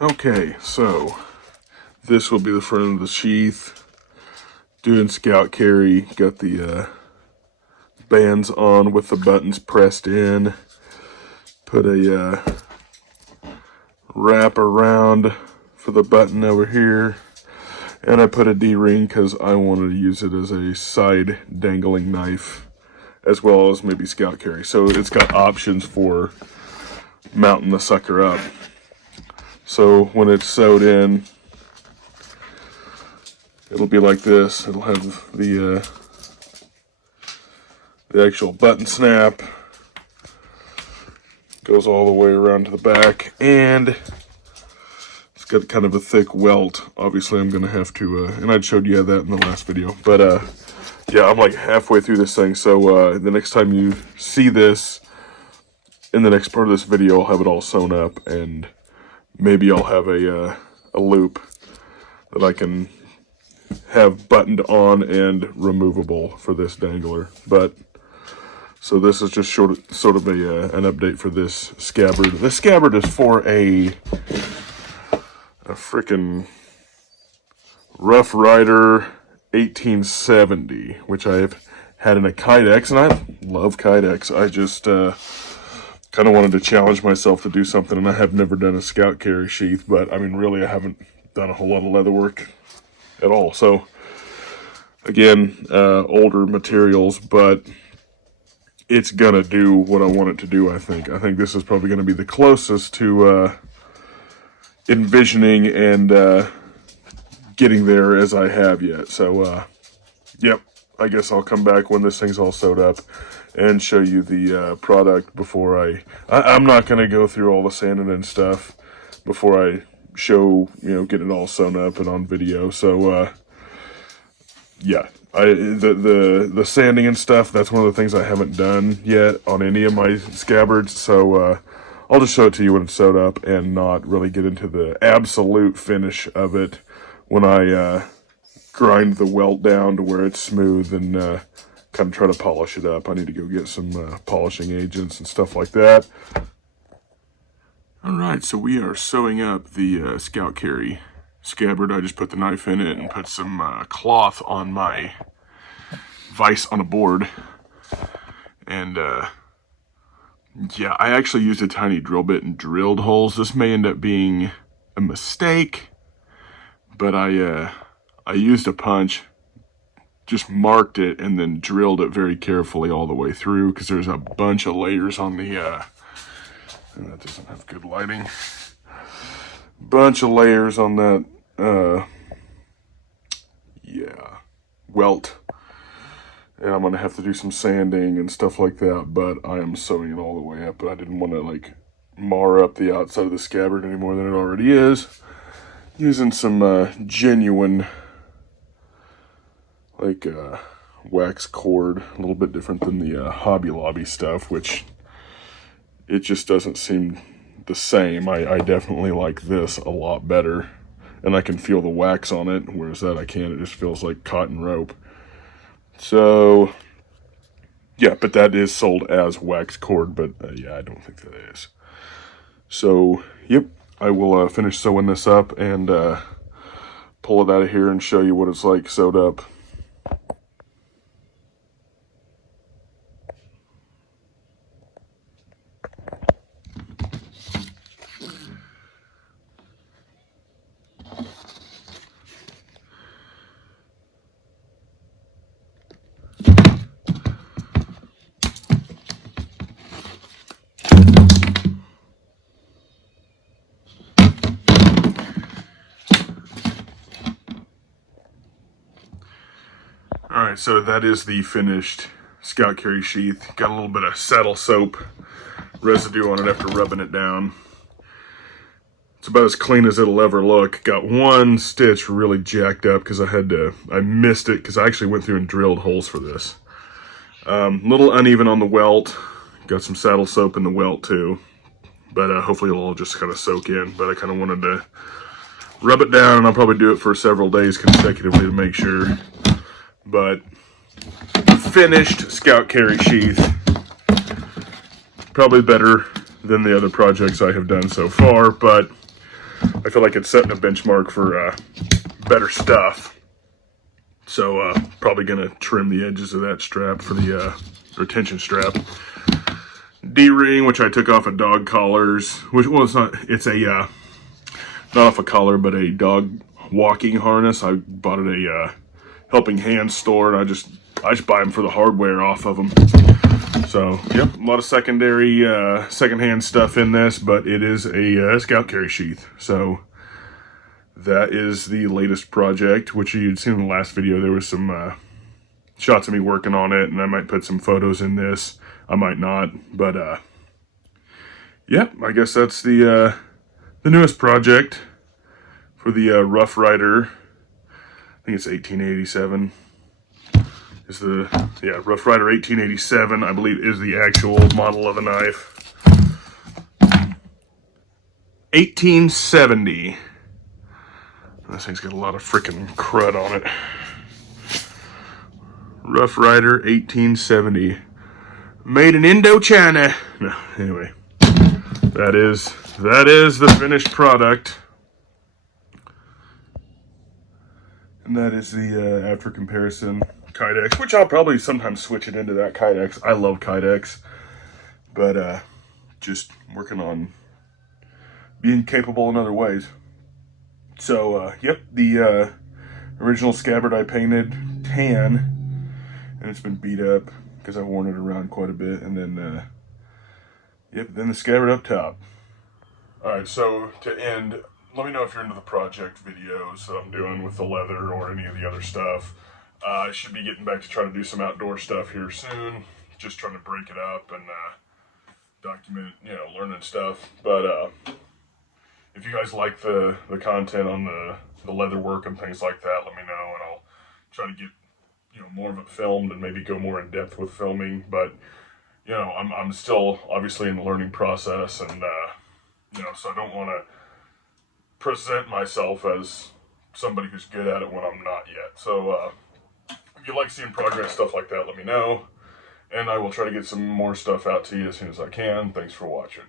Okay, so this will be the front of the sheath. Doing scout carry, got the bands on with the buttons pressed in. Put a wrap around for the button over here. And I put a D-ring because I wanted to use it as a side dangling knife, as well as maybe scout carry. So it's got options for mounting the sucker up. So when it's sewed in, it'll be like this. It'll have the actual button snap. Goes all the way around to the back, and it's got kind of a thick welt. Obviously, I'm gonna have to, and I showed you that in the last video. But yeah, I'm like halfway through this thing. So the next time you see this, in the next part of this video, I'll have it all sewn up, and maybe I'll have a loop that I can have buttoned on and removable for this dangler. But so this is just sort of an update for this scabbard. This scabbard is for a freaking Rough Rider 1870, which I've had in a Kydex, and I love Kydex. I just kind of wanted to challenge myself to do something, and I have never done a scout carry sheath, but I mean, really, I haven't done a whole lot of leather work at all. So again, older materials, but it's gonna do what I want it to do. I think this is probably gonna be the closest to envisioning and getting there as I have yet. So yep, I guess I'll come back when this thing's all sewed up and show you the product before I'm not gonna go through all the sanding and stuff before I show, get it all sewn up and on video. So yeah, the sanding and stuff, that's one of the things I haven't done yet on any of my scabbards. So I'll just show it to you when it's sewed up and not really get into the absolute finish of it when I grind the welt down to where it's smooth and kind of try to polish it up. I need to go get some polishing agents and stuff like that. Alright, so we are sewing up the scout carry scabbard. I just put the knife in it and put some cloth on my vise on a board. And yeah, I actually used a tiny drill bit and drilled holes. This may end up being a mistake, but I used a punch, just marked it, and then drilled it very carefully all the way through, because there's a bunch of layers on the, and that doesn't have good lighting, bunch of layers on that, yeah, welt, and I'm gonna have to do some sanding and stuff like that, but I am sewing it all the way up, but I didn't want to, like, mar up the outside of the scabbard any more than it already is, using some genuine, like wax cord, a little bit different than the Hobby Lobby stuff, which it just doesn't seem the same. I definitely like this a lot better, and I can feel the wax on it, whereas that I can't. It just feels like cotton rope. So yeah, but that is sold as wax cord, but yeah, I don't think that is. So yep, I will finish sewing this up and pull it out of here and show you what it's like sewed up. Alright, so that is the finished scout carry sheath. Got a little bit of saddle soap residue on it after rubbing it down. It's about as clean as it'll ever look. Got one stitch really jacked up because I missed it because I actually went through and drilled holes for this. Little uneven on the welt. Got some saddle soap in the welt too. But hopefully it'll all just kind of soak in. But I kind of wanted to rub it down, and I'll probably do it for several days consecutively to make sure. But finished scout carry sheath, probably better than the other projects I have done so far, but I feel like it's setting a benchmark for better stuff. So probably gonna trim the edges of that strap for the retention strap. D-ring, which I took off of dog collars, which, well, it's a not off a collar, but a dog walking harness. I bought it at a Helping Hand store, and I just buy them for the hardware off of them. So, yep, a lot of secondary, secondhand stuff in this, but it is a scout carry sheath. So that is the latest project, which you'd seen in the last video. There was some shots of me working on it, and I might put some photos in this. I might not, but yep, I guess that's the newest project for the Rough Rider. I think it's 1887. Is the Rough Rider 1887, I believe, is the actual model of the knife. 1870. This thing's got a lot of freaking crud on it. Rough Rider 1870. Made in Indochina. No, anyway. That is the finished product. And that is the after comparison Kydex, which I'll probably sometimes switch it into that Kydex. I love Kydex, but just working on being capable in other ways. So, yep, the original scabbard I painted tan, and it's been beat up because I've worn it around quite a bit, and then, yep, then the scabbard up top. Alright, so to end, let me know if you're into the project videos that I'm doing with the leather or any of the other stuff. I should be getting back to try to do some outdoor stuff here soon. Just trying to break it up and document, learning stuff. But if you guys like the content on the leather work and things like that, let me know, and I'll try to get more of it filmed and maybe go more in depth with filming. But I'm still obviously in the learning process, and so I don't want to present myself as somebody who's good at it when I'm not yet. So if you like seeing progress, stuff like that, let me know, and I will try to get some more stuff out to you as soon as I can. Thanks for watching.